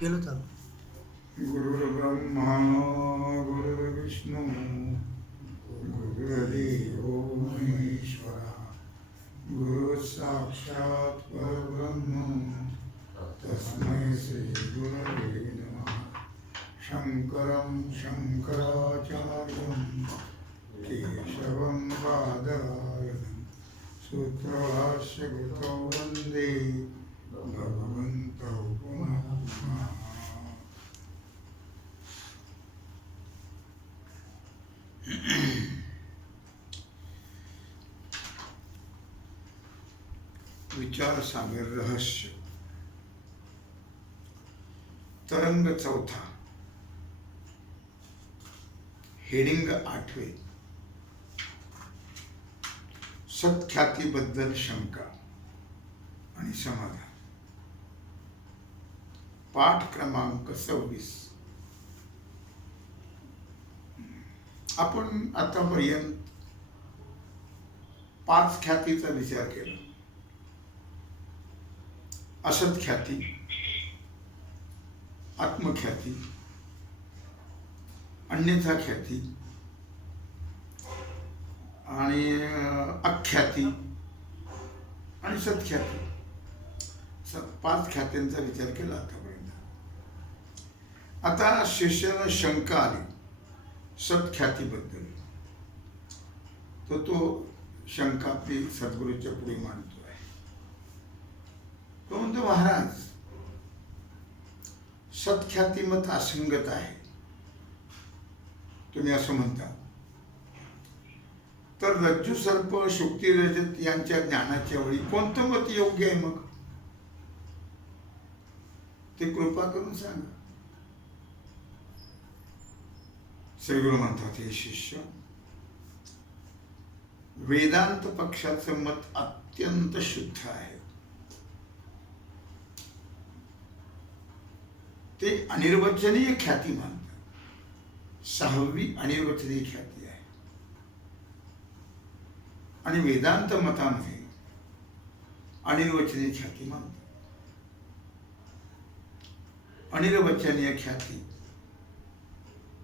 केलं चालू. गुरुर्ब्रह्मा गुरुर्विष्णू गुरुर्देवो महेश्वरा गुरु साक्षात् परब्रह्म तस्मै श्री गुरवे नमः. शंकरं शंकराचार्यं केशवं बादरायणं सूत्रभाष्यकृतौ वन्दे भगवन्तौ पुनः पुनः. विचार सागर रहस्य तरंग चौथा, हेडिंग 8वे, सत्ख्यातीबद्दल शंका आणि समाधान. पाठ क्रमांक 26. आपण आतापर्यंत 5 ख्यातीचा विचार केला. असत्ख्याती, आत्मख्याती, अन्यथा ख्याती आणि अख्याती आणि सत्ख्याती. 5 ख्यात्यांचा विचार केला आतापर्यंत. आता शिष्याला शंका आली सत्ख्यातीबद्दल, तर तो शंका आपली सद्गुरूच्या पुढे मांडतो आहे. तो म्हणतो, महाराज, सत्ख्याती मत असंगत आहे, तुम्ही असं म्हणता, तर रज्जू सर्प शुक्ती रजत यांच्या ज्ञानाच्या वेळी कोणतं मत योग्य आहे? मग ते कृपा करून सांगा. श्रीगुरु म्हणतात, हे शिष्य, वेदांत पक्षाचं मत अत्यंत शुद्ध आहे. ते अनिर्वचनीय ख्याती मानतात. 6वी अनिर्वचनीय ख्याती आहे. आणि वेदांत मतामध्ये अनिर्वचनीय ख्याती मानतात. अनिर्वचनीय ख्याती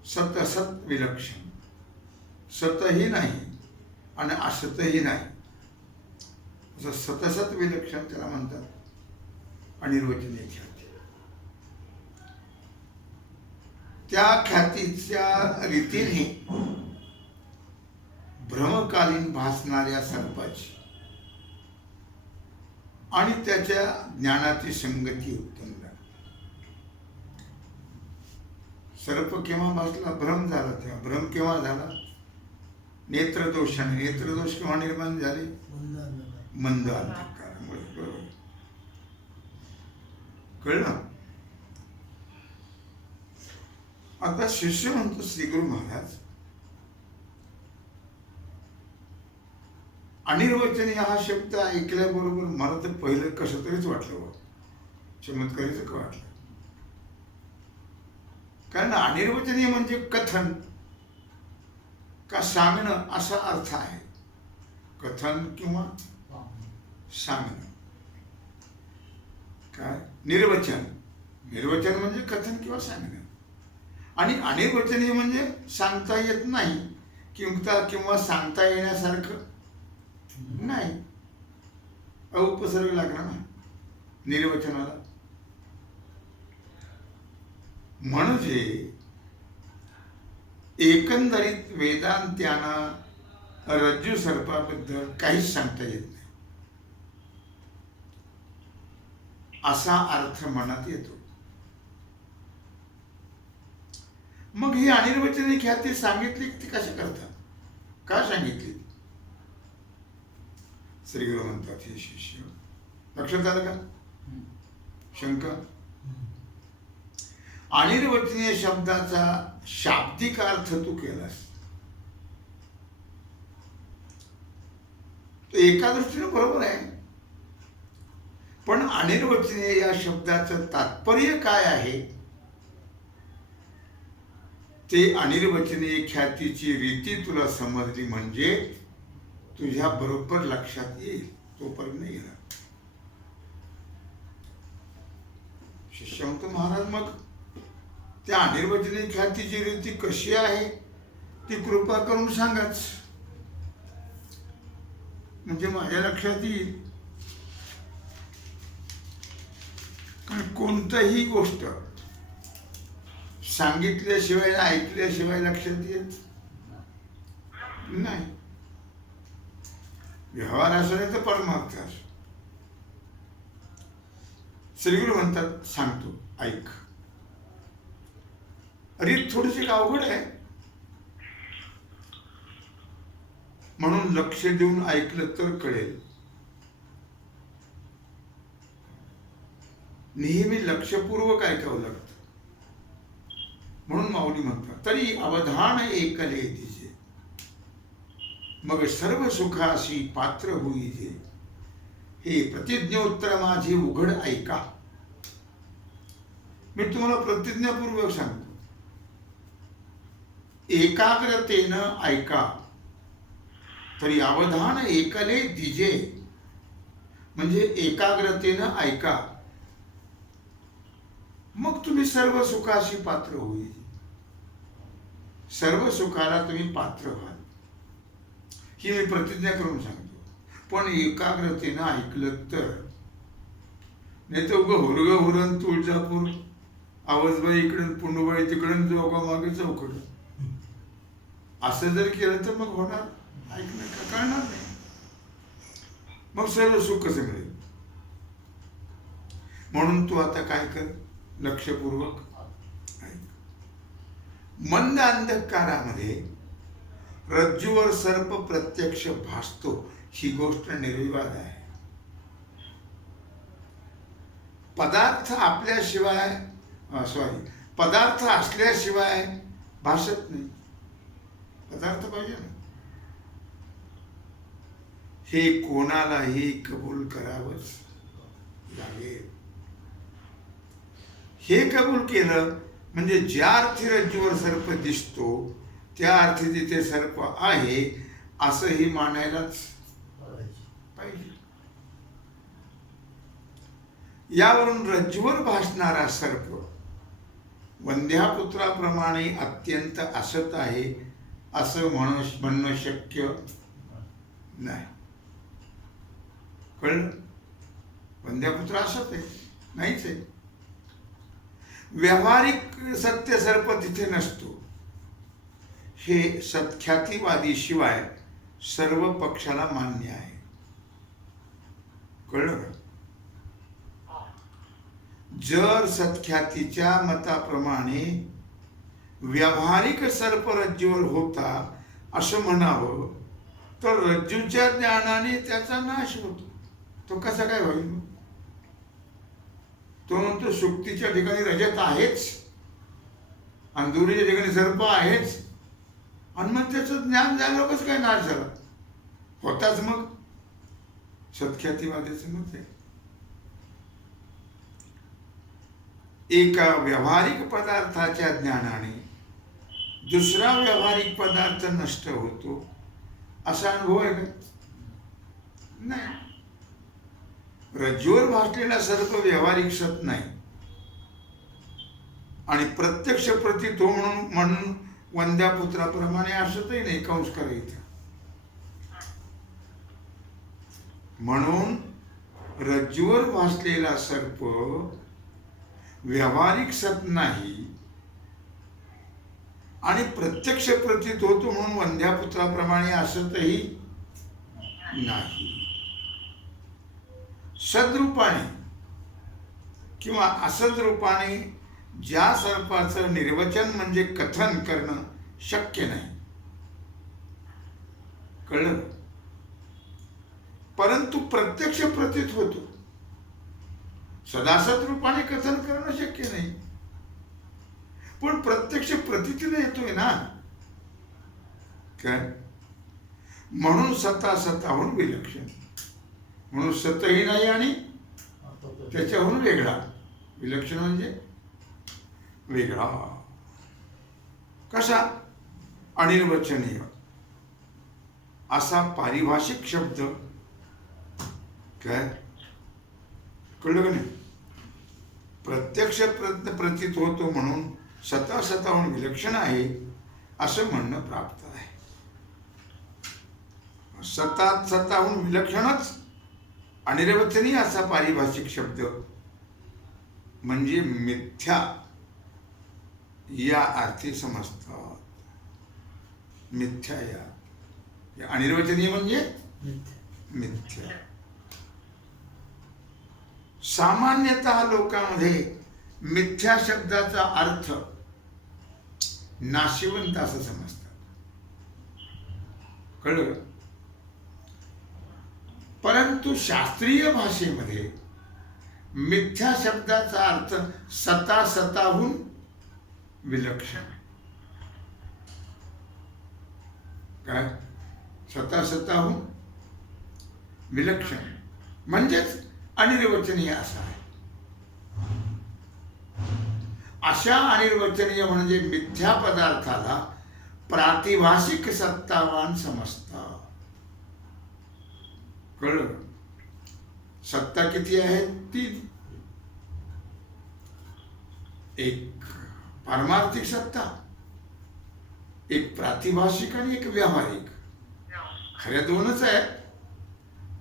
सत असत विलक्षण, सतही नाही आणि असतही नाही, असं सतसत विलक्षण त्याला म्हणतात अनिर्वचनीय ख्याती. त्या ख्यातीच्या रीतीने भ्रमकालीन भासणाऱ्या सर्पाची आणि त्याच्या ज्ञानाची संगती उत्तम लागते. सर्प केव्हा भासला? भ्रम झाला. तेव्हा भ्रम केव्हा झाला? नेत्रदोषाने. नेत्रदोष केव्हा निर्माण झाले? मंद अंधकारामुळे. बरोबर, कळलं? आता शिष्य म्हणतो, श्रीगुरु महाराज, अनिर्वचनीय हा शब्द ऐकल्याबरोबर मला तर पहिलं कसं तरीच वाटलं, चमत्कारीच का वाटलं. कारण अनिर्वचनीय म्हणजे कथन का सांगणं असा अर्थ आहे. कथन किंवा सांगणं. काय निर्वचन? निर्वचन म्हणजे कथन किंवा सांगणं. आणि अनिर्वचनीय म्हणजे सांगता येत नाही किंवा सांगता येण्यासारखं नाही. उपसर्ग लागला ना निर्वचनाला. म्हणजे एकंदरीत वेदांत्यांना रज्जू सर्पाबद्दल काहीच सांगता येत नाही असा अर्थ मनात येतो. मग ही अनिर्वचनीय ख्याती सांगितली ती कशा करता? का सांगितली? श्रीगुरु म्हणतात, हे शिष्य, लक्षात आलं का शंका? अनिर्वचनीय शब्दाचा शाब्दिक अर्थ तू केलास, तो एका दृष्टीने बरोबर आहे. पण अनिर्वचनीय या शब्दाचं तात्पर्य काय आहे ते अनिर्वचनीय ख्यातीची रीती तुला समजली म्हणजे तुझ्या बरोबर लक्षात येईल. तोपर्यंत येणार. शिष्य म्हणतो, महाराज मग त्या अनिर्वचनीय ख्यातीची रीती कशी आहे ती कृपा करून सांगाच, म्हणजे माझ्या लक्षात येईल. कारण कोणतीही गोष्ट सांगितल्याशिवाय ऐकल्याशिवाय लक्षात येत नाही. व्यवहार असो नाही तर परमार्थ असो. श्रीगुरु म्हणतात, सांगतो ऐक. रीत थोडीशी अवघड आहे, म्हणून लक्ष देऊन ऐकलं तर कळेल. नेहमी लक्षपूर्वक ऐकावं लागतं. म्हणून माऊली म्हणतात, तरी अवधान ऐकले तिचे, मग सर्व सुखाशी पात्र होईजे. हे प्रतिज्ञोत्तर माझे उघड ऐका. मी तुम्हाला प्रतिज्ञापूर्वक सांगतो, एकाग्रतेनं ऐका. तरी अवधान ऐकले दिजे, म्हणजे एकाग्रतेनं ऐका, मग तुम्ही सर्व सुखाशी पात्र होईल. सर्व सुखाला तुम्ही पात्र व्हाल, ही मी प्रतिज्ञा करून सांगतो. पण एकाग्रतेनं ऐकलं तर. नाही तर उगं हुरग हुरण तुळजापूर, आवाजबाई इकडून पुंडूबाई तिकडून जोगा मागे चौकड, असं जर केलं तर मग होणार, ऐकणं का कळणार नाही. मग सर्व सुख कसं मिळेल. म्हणून तू आता काय कर, लक्षपूर्वक ऐक. मंद अंधकारामध्ये रज्जूवर सर्प प्रत्यक्ष भासतो, ही गोष्ट निर्विवाद आहे. पदार्थ आपल्याशिवाय पदार्थ असल्याशिवाय भासत नाही. पदार्थ पाहिजे ना. हे कोणालाही कबूल करावंच लागेल. हे कबूल केलं म्हणजे ज्या अर्थी रज्जूवर सर्प दिसतो त्या अर्थी तिथे सर्प आहे असंही मानायलाच पाहिजे. यावरून रज्जूवर भासणारा सर्प वंध्यापुत्राप्रमाणे अत्यंत असत आहे असं म्हणणं शक्य नाही. कळलं. वंध्यापुत्र असत आहे नाहीच आहे. व्यावहारिक सत्य सर्प तिथे नसतो. हे सत्ख्यातीवादी शिवाय सर्व पक्षाला मान्य आहे. कळलं का. जर सत्ख्यातीच्या मताप्रमाणे व्यावहारिक सर्प रज्जूवर होता असं म्हणावं तर रज्जूच्या ज्ञानाने त्याचा नाश होतो. तो कसा काय होईल. तो म्हणतो सुक्तीच्या ठिकाणी रजत आहेच, अंधुरीच्या ठिकाणी सर्प आहेच, आणि मग त्याचं ज्ञान झालं कसं काय नाश झाला होताच. मग सत्ख्यातीवाद्याचं मत आहे. एका व्यावहारिक पदार्थाच्या ज्ञानाने दुसरा व्यावहारिक पदार्थ नष्ट होतो असा अनुभव आहे का. नाही. रज्जूवर भासलेला सर्प व्यावहारिक सत नाही आणि प्रत्यक्ष प्रतीत हो म्हणून वंद्यापुत्राप्रमाणे असतही नाही. कंस करायचा म्हणून रज्जूवर भासलेला सर्प व्यावहारिक सत नाही आणि प्रत्यक्ष प्रतीत होतो म्हणून वंध्यापुत्राप्रमाणे असतही नाही. सद्रूपाने किंवा असद्रूपाने ज्या सर्पाचं निर्वचन म्हणजे कथन करणं शक्य नाही. कळलं. परंतु प्रत्यक्ष प्रतीत होतो. सदासत रूपाने कथन करणं शक्य नाही, पण प्रत्यक्ष प्रतीतीने येतोय ना. काय म्हणून सताहून विलक्षण. म्हणून सतही नाही आणि त्याच्याहून वेगळा. विलक्षण म्हणजे वेगळा. कसा. अनिर्वचनीय असा पारिभाषिक शब्द. काय कळलं का नाही. प्रत्यक्ष प्रतीत होतो म्हणून स्वतःहून विलक्षण आहे असं म्हणणं प्राप्त आहे. स्वतःहून विलक्षणच अनिर्वचनीय असा पारिभाषिक शब्द म्हणजे मिथ्या या अर्थी समजतात. मिथ्या या अनिर्वचनीय म्हणजे मिथ्या. सामान्यतः लोकांमध्ये मिथ्या शब्दाचा अर्थ नाशिवंत असं समजतात. कळलं? परंतु शास्त्रीय भाषेमध्ये मिथ्या शब्दाचा अर्थ स्वतःहून विलक्षण. काय? स्वतःहून विलक्षण म्हणजेच अनिर्वचनीय असा आहे. अशा अनिर्वचनीय म्हणजे मिथ्या पदार्थाला प्रातिभाषिक सत्तावान समजतात. कळलं? सत्ता किती आहे? 3. एक पारमार्थिक सत्ता, एक प्रातिभाषिक आणि एक व्यावहारिक. खऱ्या 2च आहेत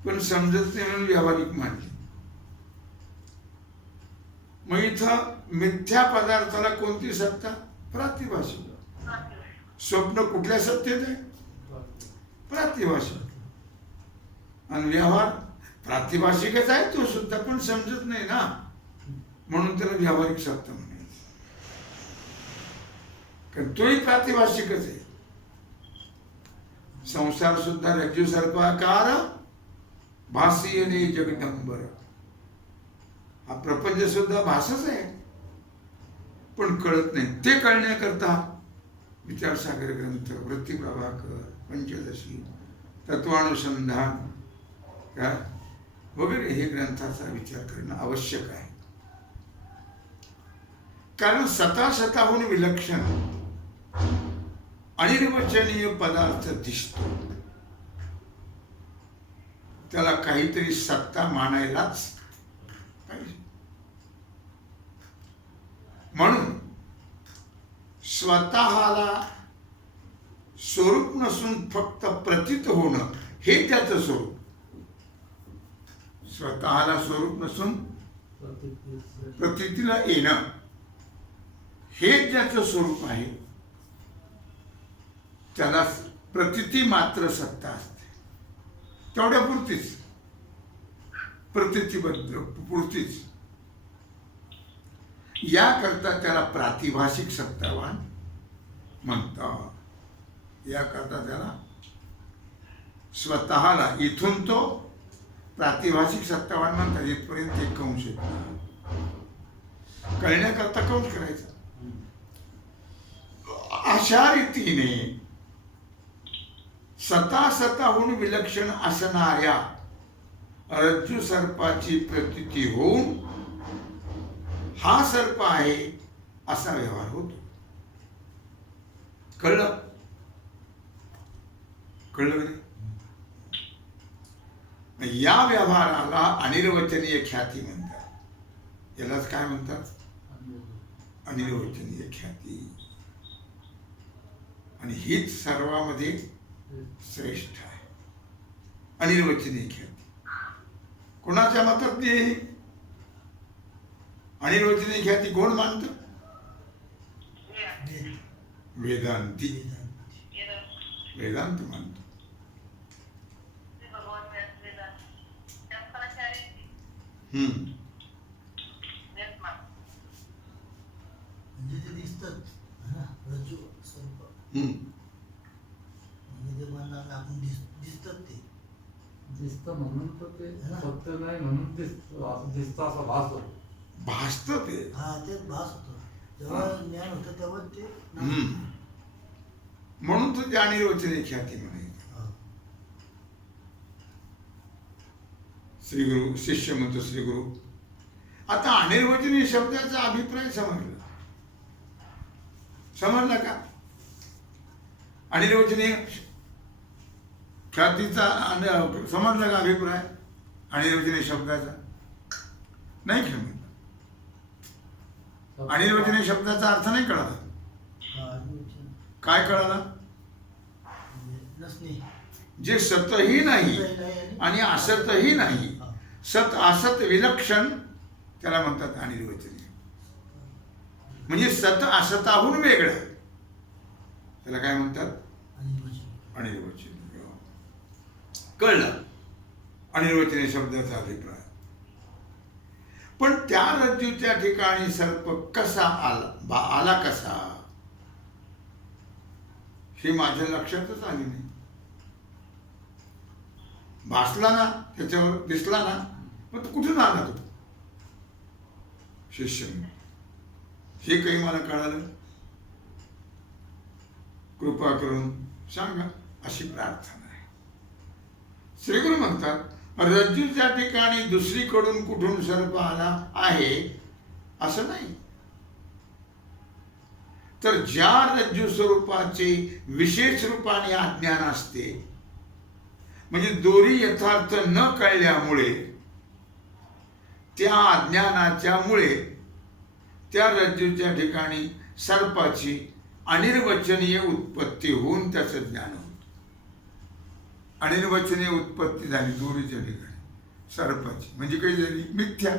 पण समजत नाही म्हणून व्यावहारिक मानली. मग इथं मिथ्या पदार्थाला कोणती सत्ता? प्रातिभाषिक. स्वप्न कुठल्या सत्तेत आहे? प्रातिभाषिक. आणि व्यवहार प्रातिभाषिकच आहे तो सुद्धा, पण समजत नाही ना म्हणून त्याला व्यावहारिक सत्ता म्हणायचं. कारण तोही प्रातिभाषिकच आहे. संसार सुद्धा रज्जू सर्पाकार भासियने जगदंबर. हा प्रपंच सुद्धा भासच आहे पण कळत नाही. ते कळण्याकरता विचारसागर ग्रंथ, वृत्ती प्रभाकर, पंचदशी, तत्वानुसंधान काय वगैरे हे ग्रंथाचा विचार करणं आवश्यक आहे. कारण स्वतःहून विलक्षण अनिर्वचनीय पदार्थ दिसतो त्याला काहीतरी सत्ता मानायलाच पाहिजे. म्हणून स्वतःला स्वरूप नसून फक्त प्रतीत होणं हे त्याचं स्वरूप. स्वतःला स्वरूप नसून प्रतीतीला येणं हे ज्याचं स्वरूप आहे त्याला प्रतीती मात्र सत्ता असते. तेवढ्या पुरतीच, प्रतीतीबद्दल पुरतीच. याकरता त्याला प्रातिभाषिक सत्तावान म्हणतात. याकरता त्याला स्वतःला इथून तो प्रातिभाषिक सत्तावान म्हणतात. इथपर्यंत एक कंस येतो. कळण्याकरता कंस करायचा. अशा रीतीने स्वतःहून विलक्षण असणाऱ्या रज्जू सर्पाची प्रतीती होऊन हा सर्प आहे असा व्यवहार होतो. कळलं? कळलं नाही? या व्यवहाराला अनिर्वचनीय ख्याती म्हणतात. यालाच काय म्हणतात? अनिर्वचनीय ख्याती. आणि हीच सर्वांमध्ये श्रेष्ठ आहे. अनिर्वचनीय ख्याती कोणाच्या मतात नाही? अनिर्वचनीय ख्याती कोण मानतं? वेदांती. वेदांत मानतो. म्हणजे ते दिसतात रज्जू सर्प. म्हणजे ते मनाला आपण दिसतात. ते दिसतं म्हणून तर ते सत्य नाही म्हणून दिसतं असं भास होतो. भासतं ते. हा तेच भास होतो. जेव्हा ज्ञान होतं तेव्हा ते म्हणून तर ते अनिर्वचनीय ख्याती म्हणायचं. श्रीगुरु शिष्य म्हणतो श्रीगुरु. आता अनिर्वचनीय शब्दाचा अभिप्राय समजला का? अनिर्वचनीय ख्यातीचा समजला का अभिप्राय? अनिर्वचनीय शब्दाचा नाही समजला. अनिर्वचनीय शब्दाचा अर्थ नाही कळाला. हा, अनिर्वचनीय. काय कळाला? म्हणजे नसणे. जे सतही नाही नाही आणि असतही नाही, हा. सत असत विलक्षण, त्याला म्हणतात अनिर्वचनीय. म्हणजे सत असताहून वेगळं, त्याला काय म्हणतात? अनिर्वचनीय. अनिर्वचनीय. कळलं अनिर्वचनीय शब्दाचा अभिप्राय. पण त्या रज्जूच्या ठिकाणी सर्प कसा आला, आला कसा, हे माझ्या लक्षातच आले नाही. भासला ना, त्याच्यावर दिसला ना, मग तो कुठून आला? तो शिष्य, हे काही मला कळालं, कृपा करून सांगा, अशी प्रार्थना आहे. श्रीगुरु म्हणतात, रज्जूच्या ठिकाणी दुसरीकडून कुठून सर्प आला आहे असं नाही, तर ज्या रज्जू स्वरूपाचे विशेष रूपाने अज्ञान असते, म्हणजे दोरी यथार्थ न कळल्यामुळे, त्या अज्ञानाच्या मुळे त्या रज्जूच्या ठिकाणी सर्पाची अनिर्वचनीय उत्पत्ती होऊन त्याचं ज्ञान होतं. अनिर्वचनीय उत्पत्ती झाली दोरीच्या ठिकाणी सर्पाची, म्हणजे काही झाली? मिथ्या.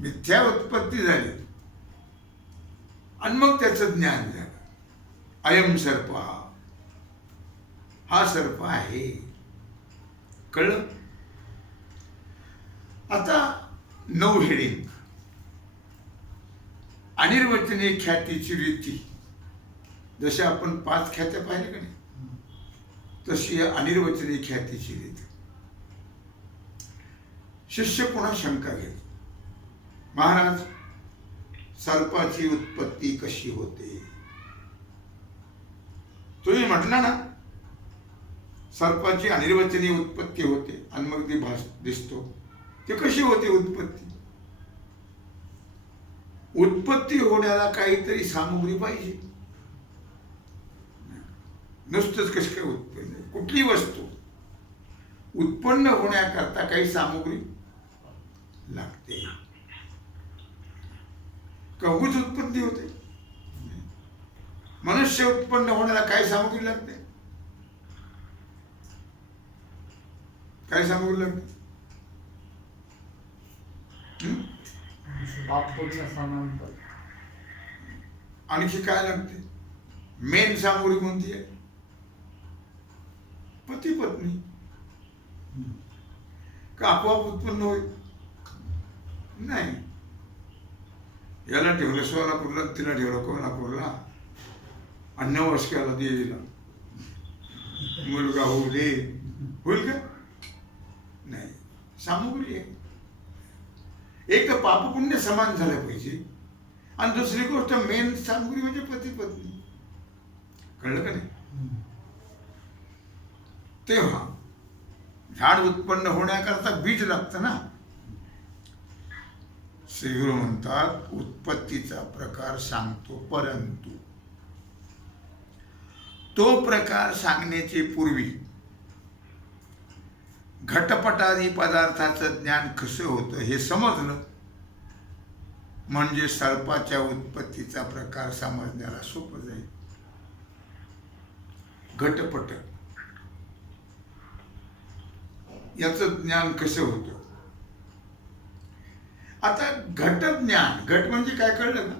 मिथ्या उत्पत्ती झाली आणि मग त्याचं ज्ञान झालं. अयम सर्प, हा सर्प आहे. कळलं? आता 9 हेडिंग. अनिर्वचनीय ख्यातीची रीती. जसे आपण 5 ख्यात्या पाहिल्या का नाही, तशी अनिर्वचनीय ख्यातीची रीती. शिष्य पुन्हा शंका घेतो, महाराज, सर्पाची उत्पत्ती कशी होते? तुम्ही म्हटला ना, सर्पाची अनिर्वचनीय उत्पत्ती होते आणि मग ती दिसतो. ते कशी होते उत्पत्ती? उत्पत्ती होण्याला काहीतरी सामुग्री पाहिजे. नुसतंच कशी काय उत्पन्न? कुठली वस्तू उत्पन्न होण्याकरता काही सामुग्री लागते. कवच उत्पत्ती होते? मनुष्य उत्पन्न होण्याला काय सामुग्री लागते? काय सामुग्री लागते? आणखी काय लागते? मेन सामुग्री कोणती आहे? पती पत्नी. का आपोआप उत्पन्न होईल? नाही. याला ठेवलं सोलापूरला, तिला ठेवलं कोल्हापूरला, आणि 9 वर्षाला देवीला मुलगा होऊ दे, होईल का? नाही. सामुग्री आहे. एक तर पाप पुण्य समान झालं पाहिजे, आणि दुसरी गोष्ट मेन सामुग्री म्हणजे पती पत्नी. कळलं का नाही? तेव्हा झाड उत्पन्न होण्याकरता बीज लागतं ना. श्रीगुरु म्हणतात, उत्पत्तीचा प्रकार सांगतो, परंतु तो प्रकार सांगण्याचे पूर्वी घटपटादी पदार्थाचं ज्ञान कसं होतं हे समजलं, म्हणजे सर्पाच्या उत्पत्तीचा प्रकार समजण्याला सोपं जाईल. घटपट याचं ज्ञान कसं होतं? आता घट ज्ञान, घट म्हणजे काय कळलं ना?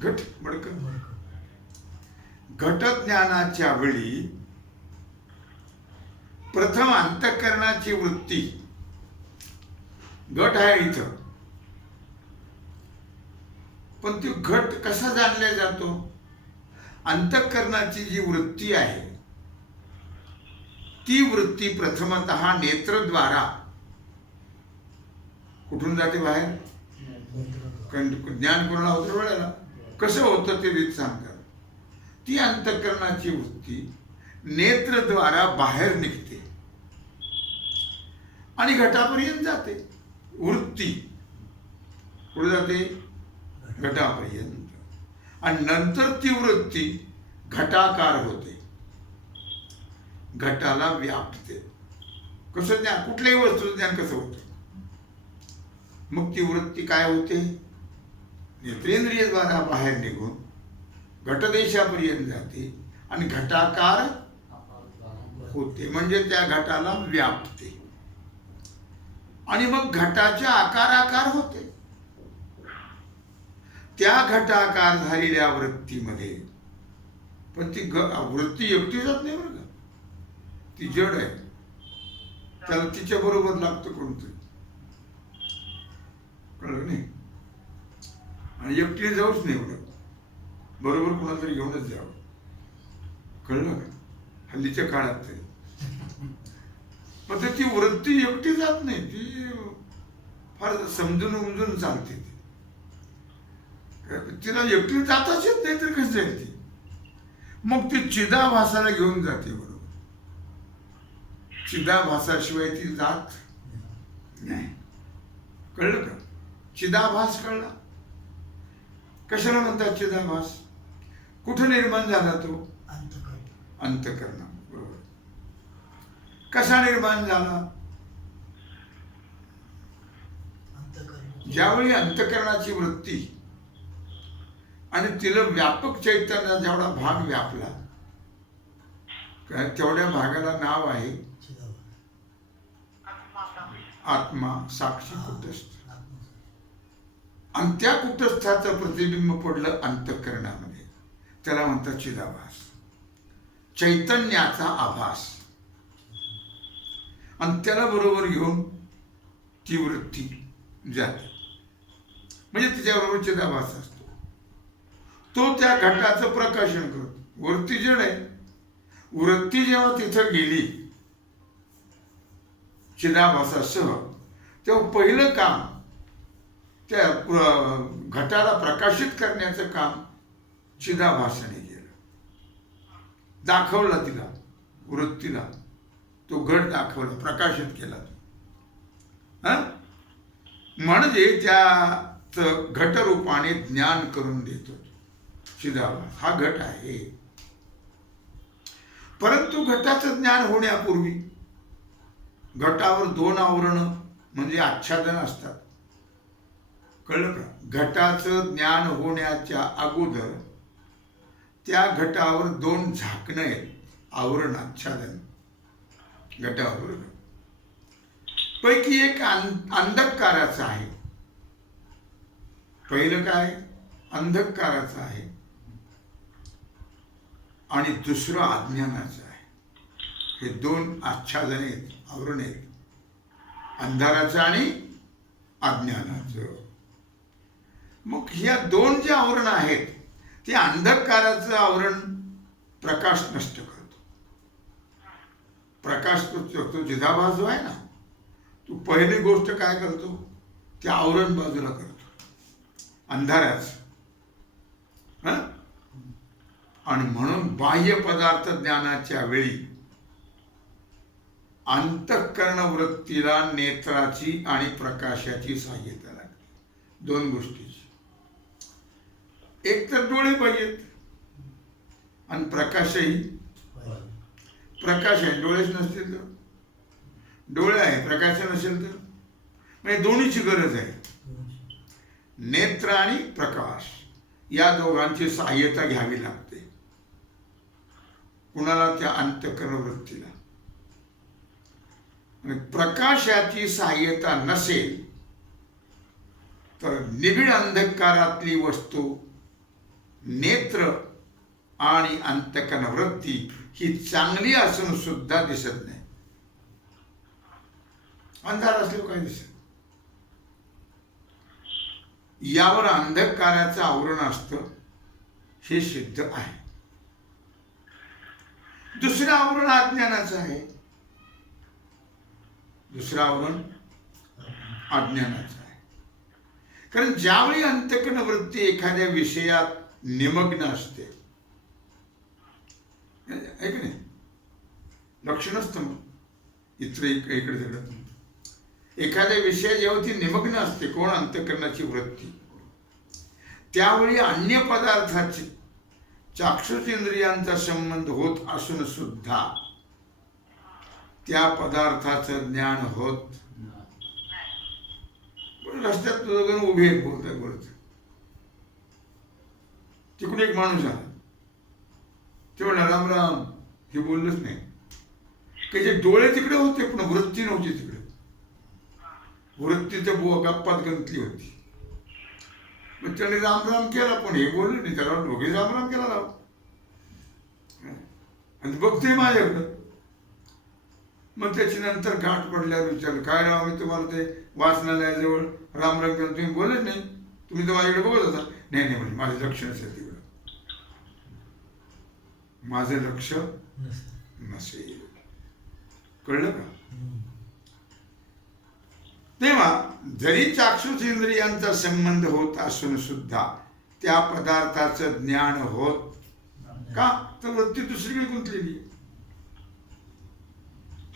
घट बडकं. घट ज्ञानाच्या वेळी प्रथम अंतःकरणाची वृत्ती, घट आहे इथं, पण ती घट कसा जाणला जातो? अंतःकरणाची जी वृत्ती आहे, ती वृत्ती प्रथमतः नेत्रद्वारा कुठून जाते बाहेर? ज्ञान कोणाला होतं वेळेला? कसं होतं ते रीत सांगतात. ती अंतःकरणाची वृत्ती नेत्रद्वारा बाहेर निघते आणि घटापर्यंत जाते. वृत्ती कुठे जाते? घटापर्यंत. आणि नंतर ती वृत्ती घटाकार होते, घटाला व्यापते. कसं ज्ञान? कुठल्याही वस्तूचं ज्ञान कसं होतं? मग ती वृत्ती काय होते? नेत्रेंद्रियद्वारा बाहेर निघून घटदेशापर्यंत जाते आणि घटाकार होते, म्हणजे त्या घटाला व्यापते आणि मग घटाच्या आकाराकार होते. त्या घटाकार झालेल्या वृत्तीमध्ये पण ती वृत्ती एकटी जात नाही बरं का, ती जड आहे, त्याला तिच्या बरोबर लागतं कोणतरी, कळलं नाही. आणि एकटीने जाऊच नाही एवढं, बरोबर कोणाला तरी घेऊनच जावं, कळलं का, हल्लीच्या काळात तरी. मग ती वृत्ती एकटी जात नाही, ती फार समजून उमजून चालते. तिला एकटी जाताच येत नाही तर कसं जाईल ती, मग ती चिदाभासाला घेऊन जाते बरोबर. चिदाभासाशिवाय ती जात नाही, कळलं का. चिदाभास कळला, कशाला म्हणतात चिदाभास, कुठं निर्माण झाला तो, अंतःकरणा बरोबर. कसा निर्माण झाला, ज्यावेळी अंतःकरणाची वृत्ती आणि तिला व्यापक चैतन्य जेवढा भाग व्यापला तेवढ्या भागाला नाव आहे आत्मा, साक्षी, कुटस्थ. आणि त्या कुटस्थाचं प्रतिबिंब पडलं अंतःकरणामध्ये, त्याला म्हणतात चिदाभास, चैतन्याचा आभास. आणि त्याला बरोबर घेऊन ती वृत्ती जाते, म्हणजे तिच्याबरोबर चिदाभास असतो. तो त्या घटाचं प्रकाशन करतो. वृत्ती जड आहे, वृत्ती जेव्हा तिथं गेली चिदाभासासह, तेव्हा पहिलं काम त्या घटाला प्रकाशित करण्याचं काम चिदाभासाने केलं. दाखवला तिला, वृत्तीला तो घट दाखवला, प्रकाशित केला. म्हणजे त्याचं घटरूपाने ज्ञान करून देतो चिदाभास. हा घट आहे, परंतु घटाचं ज्ञान होण्यापूर्वी घटावर दोन आवरण म्हणजे आच्छादन असतात, कळलं का. घटाचं ज्ञान होण्याच्या अगोदर त्या घटावर दोन झाकणं आहेत, आवरण, आच्छादन घटावर. पैकी एक अंधकाराचं आहे. पहिलं काय, अंधकाराचं आहे, आणि दुसरं अज्ञानाचं आहे. हे दोन आच्छादन आहेत, आवरण आहेत, अंधाराचं आणि अज्ञानाचं. मग ह्या दोन जे आवरण आहेत, ते अंधकाराचं आवरण प्रकाश नष्ट करतो. प्रकाश तो चिदाभास जो आहे ना, तो पहिली गोष्ट काय करतो, ते आवरण बाजूला करतो अंधाराचं. आणि म्हणून बाह्य पदार्थ ज्ञानाच्या वेळी अंतःकरण वृत्तीला नेत्राची आणि प्रकाशाची सहाय्यता लागते. दोन गोष्टीची, एक तर डोळे पाहिजेत आणि प्रकाशही. प्रकाश आहे, डोळेच नसतील तर, डोळे आहे, प्रकाश नसेल तर, म्हणजे दोन्हीची गरज आहे. नेत्र आणि प्रकाश या दोघांची सहाय्यता घ्यावी लागते कुणाला, त्या अंतःकरण वृत्तीला. प्रकाशाची सहाय्यता नसेल तर निबिड अंधकारातली वस्तू नेत्र आणि अंतःकरण वृत्ती ही चांगली असून सुद्धा दिसत नाही. अंधार असल्यावर काय दिसत, यावर अंधकाराचं आवरण असतं, हे सिद्ध आहे. दुसरं आवरण अज्ञानाचं आहे. दुसरं आवरण अज्ञानाचं आहे. कारण ज्यावेळी अंतःकरण वृत्ती एखाद्या विषयात निमग्न असते, आहे की नाही, लक्ष नसतं मग इकडे तिकडं. एखाद्या विषयात जेव्हा ती निमग्न असते, कोण, अंतःकरणाची वृत्ती, त्यावेळी अन्य पदार्थाची चाक्षुषेंद्रियांचा संबंध होत असून सुद्धा त्या पदार्थाचं ज्ञान होत. रस्त्यात तुझं उभे बोलतात, तिकडून एक माणूस आला, ते म्हणला राम राम. हे बोललंच नाही. त्याचे डोळे तिकडे होते पण वृत्ती नव्हती तिकडे. वृत्ती तर गप्पात गंतली होती. मग त्याने राम राम केला पण हे बोललं नाही. त्याला दोघे राम राम केला राव. आणि बघतोय माझ्याकडं. मग त्याची नंतर गाठ पडल्यावर विचारलं, काय राव मी तुम्हाला ते वाचनालयाजवळ राम राम केला, तुम्ही बोलत नाही, तुम्ही तर माझ्याकडे बघत होता. नाही नाही म्हणजे माझं लक्ष नसेल तिकडं, माझं लक्ष नसेल. कळलं का? तेव्हा जरी चाक्षुष इंद्रियांचा संबंध होत असून सुद्धा त्या पदार्थाचं ज्ञान होत का, तर वृत्ती दुसरीकडे गुंतलेली.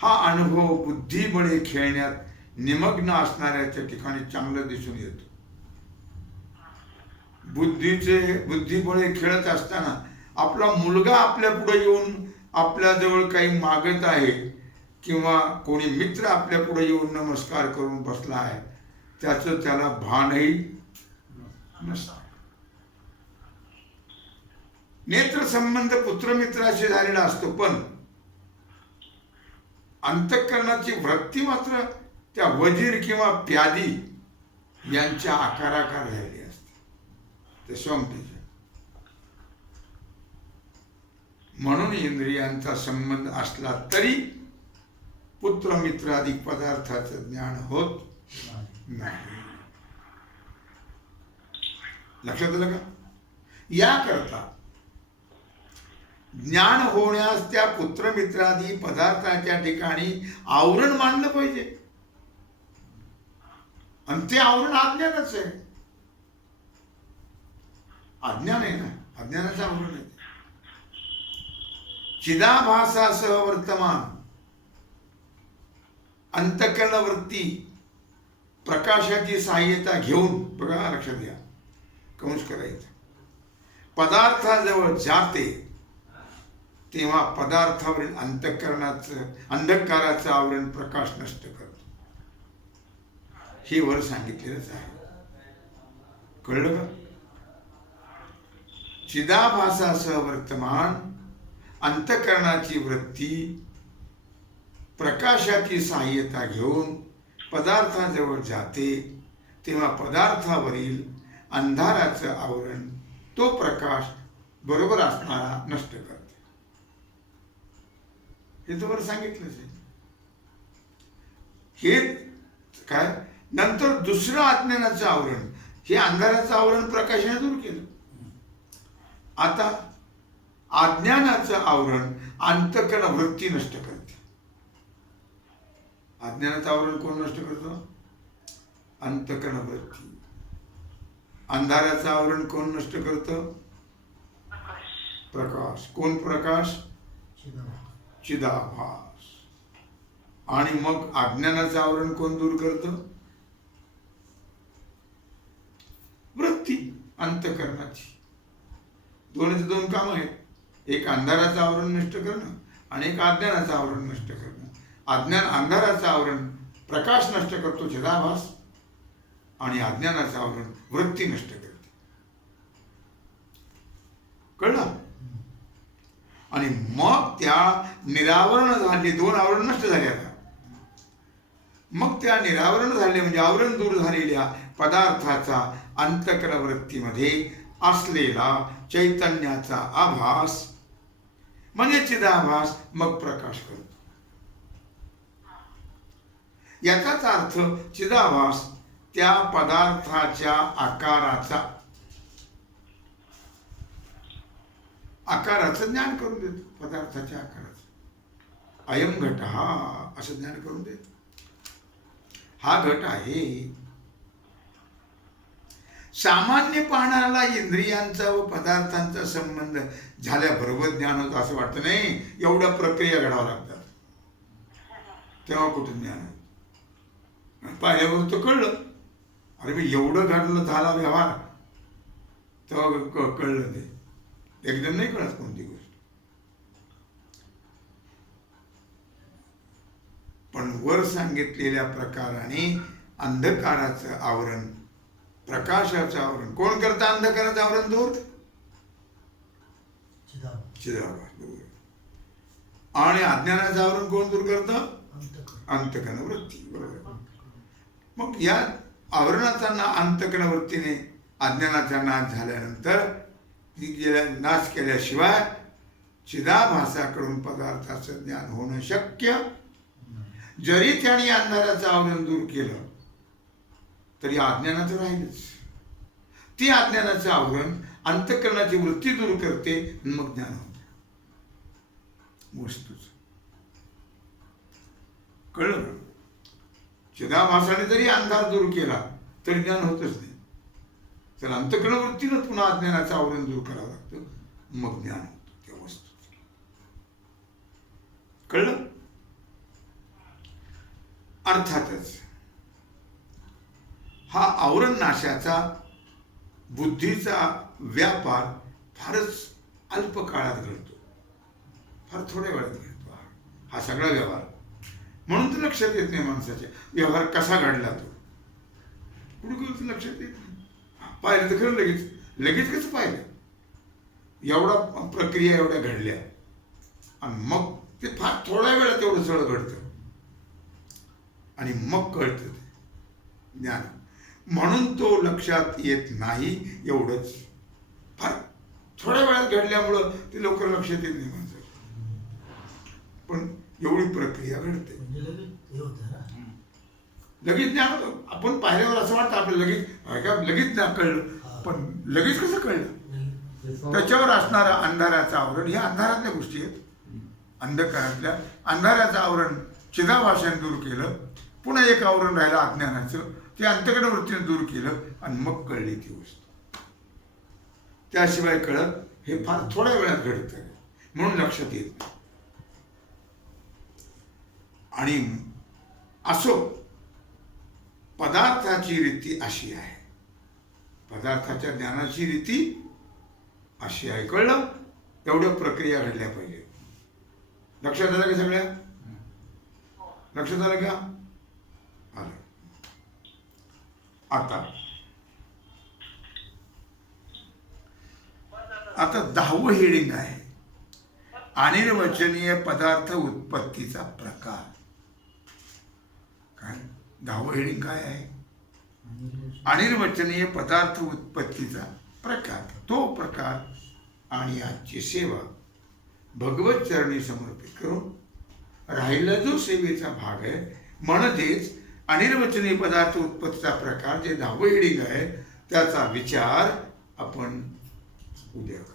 हा अनुभव बुद्धिबळे खेळण्यात निमग्न असणाऱ्याच्या ठिकाणी चांगलं दिसून येतो. बुद्धिबळे खेळत असताना आपला मुलगा आपल्या पुढे येऊन आपल्या जवळ काही मागत आहे किंवा कोणी मित्र आपल्या पुढे येऊन नमस्कार करून बसला आहे, त्याचं त्याला भानही नसतं. नेत्र संबंध पुत्रमित्राशी झालेला असतो, पण अंतःकरणाची वृत्ती मात्र त्या वजीर किंवा प्यादी यांच्या आकाराकार झालेली असते, ते सोंगटीच्या. म्हणून इंद्रियांचा संबंध असला तरी पुत्रमित्रादी पदार्थाचं ज्ञान होत नाही. लक्षात आलं का? याकरता ज्ञान होण्यास त्या पुत्रमित्रादी पदार्थाच्या ठिकाणी आवरण मानलं पाहिजे. आणि ते आवरण अज्ञानच आहे. अज्ञान आहे ना, अज्ञानाचं आवरण आहे. चिदाभासासह वर्तमान अंतःकरण वृत्ती प्रकाशाची सहाय्यता घेऊन, बघा लक्षात घ्या, कंस करायचं, पदार्थाजवळ जाते तेव्हा पदार्थावरील अंधकाराचं आवरण प्रकाश नष्ट करतो. हे वर सांगितलेलंच आहे. कळलं का? चिदाभासासह वर्तमान अंतःकरणाची वृत्ती प्रकाशाची सहाय्यता घेऊन पदार्थाजवळ जाते तेव्हा पदार्थावरील अंधाराचं आवरण तो प्रकाश बरोबर असणारा नष्ट करते. हे तर बरं सांगितलंच आहे. हे काय नंतर दुसरं अज्ञानाचं आवरण, हे अंधाराचं आवरण प्रकाशाने दूर केलं. आता अज्ञानाचं आवरण अंतःकरण वृत्ती नष्ट करते. अज्ञानाचं आवरण कोण नष्ट करतो? अंतःकरण वृत्ती. अंधाराचं आवरण कोण नष्ट करतं? प्रकाश. कोण प्रकाश? चिदाभास. आणि मग अज्ञानाचं आवरण कोण दूर करतं? वृत्ती अंतःकरणाची. दोन्हीचे दोन काम आहेत. एक अंधाराचं आवरण नष्ट करणं आणि एक अज्ञानाचं आवरण नष्ट करणं. अंधाराचं आवरण प्रकाश नष्ट करतो चिदाभास, आणि अज्ञानाचं आवरण वृत्ती नष्ट करते. कळलं? आणि मग त्या निरावरण झाले, दोन आवरण नष्ट झाले. आता मग त्या निरावरण झाले म्हणजे आवरण दूर झालेल्या पदार्थाचा अंतःकरण वृत्तीमध्ये असलेला चैतन्याचा आभास म्हणजे चिदाभास मग प्रकाश करतो. याचाच अर्थ चिदाभास त्या पदार्थाच्या आकाराचं ज्ञान करून देतो. पदार्थाच्या आकाराचं अयम घट हा असं ज्ञान करून देतो. हा घट आहे. सामान्य पाहणाऱ्याला इंद्रियांचा व पदार्थांचा संबंध झाल्याबरोबर ज्ञान होतं असं वाटतं. नाही, एवढ्या प्रक्रिया घडाव्या लागतात तेव्हा कुठं ज्ञान होतं. पाहिल्यावर तो कळलं, अरे मी एवढं घडलं झाला व्यवहार, तेव्हा कळलं. ते एकदम नाही कळत कोणती गोष्ट. पण वर सांगितलेल्या प्रकाराने अंधकाराचं आवरण प्रकाशाचं आवरण कोण करतं? अंधकाराचं आवरण दूर चिदाभास, बरोबर. आणि अज्ञानाचं आवरण कोण दूर करतं? अंतकरण वृत्ती, बरोबर. मग या आवरणाचा अंतकरण वृत्तीने अज्ञानाचा नाश झाल्यानंतर ती नाश केल्याशिवाय चिदाभासाकडून पदार्थाचं ज्ञान होणं शक्य. जरी त्याने अंधाराचं आवरण दूर केलं तरी अज्ञानाचं राहीलच. ती अज्ञानाचं आवरण अंतःकरणाची वृत्ती दूर करते, मग ज्ञान होतं वस्तूच. कळलं? चिदाभासाने जरी अंधार दूर केला तरी ज्ञान होतच नाही. तर अंतःकरण वृत्तीनं पुन्हा अज्ञानाचं आवरण दूर करावं लागतं, मग ज्ञान होतं त्या वस्तूचं. कळलं? अर्थातच हा आवरण नाशाचा बुद्धीचा व्यापार फारच अल्प काळात घडतो, फार थोड्या वेळात घडतो हा सगळा व्यवहार. म्हणून तर लक्षात येत नाही माणसाच्या व्यवहार कसा घडला तो. कुठे लक्षात येत नाही. पाहिलं तर खरं लगेच लगेच कसं पाहिलं, एवढा प्रक्रिया एवढ्या घडल्या आणि मग ते फार थोड्या वेळात एवढं सगळं घडतं आणि मग कळतं ते ज्ञान. म्हणून तो लक्षात येत नाही, एवढंच. फार थोड्या वेळात घडल्यामुळं ते लवकर लक्षात येत नाही माणसाला, पण एवढी प्रक्रिया घडते. लगेच ज्ञान होतं. आपण पाहिल्यावर असं वाटतं आपल्याला लगेच ज्ञान कळलं, पण लगेच कसं कळलं? त्याच्यावर असणारं अंधाराचं आवरण, ह्या अंधारातल्या गोष्टी आहेत. अंधकारातल्या अंधाराचं आवरण चिदाभासाने दूर केलं, पुन्हा एक आवरण राहिलं अज्ञानाचं, ते अंतःकरण वृत्तीने दूर केलं आणि मग कळली ती वस्तू. त्याशिवाय कळत हे फार थोड्या वेळात घडतं, म्हणून लक्षात येत नाही. आणि असो पदार्थाची रीती अशी आहे, पदार्थाच्या ज्ञानाची रीती अशी आहे. कळलं? एवढ्या प्रक्रिया घडल्या पाहिजे. लक्षात आलं का? सगळ्या लक्षात आलं का? आलं. आता 10वं हेडिंग आहे अनिर्वचनीय पदार्थ उत्पत्तीचा प्रकार. काय 10वं हेडिंग काय आहे? अनिर्वचनीय पदार्थ उत्पत्तीचा प्रकार. तो प्रकार आणि आजची सेवा भगवत चरणी समर्पित करून राहिला जो सेवेचा भाग आहे, म्हणजेच अनिर्वचनीय पदार्थ उत्पत्तीचा प्रकार, जे 10वं हेडिंग आहे, त्याचा विचार आपण उद्या करू.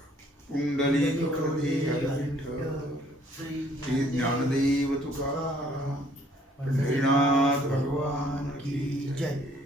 पुंडलिक श्री ज्ञानदेव तुकाराम, पंढरीनाथ भगवान की जय.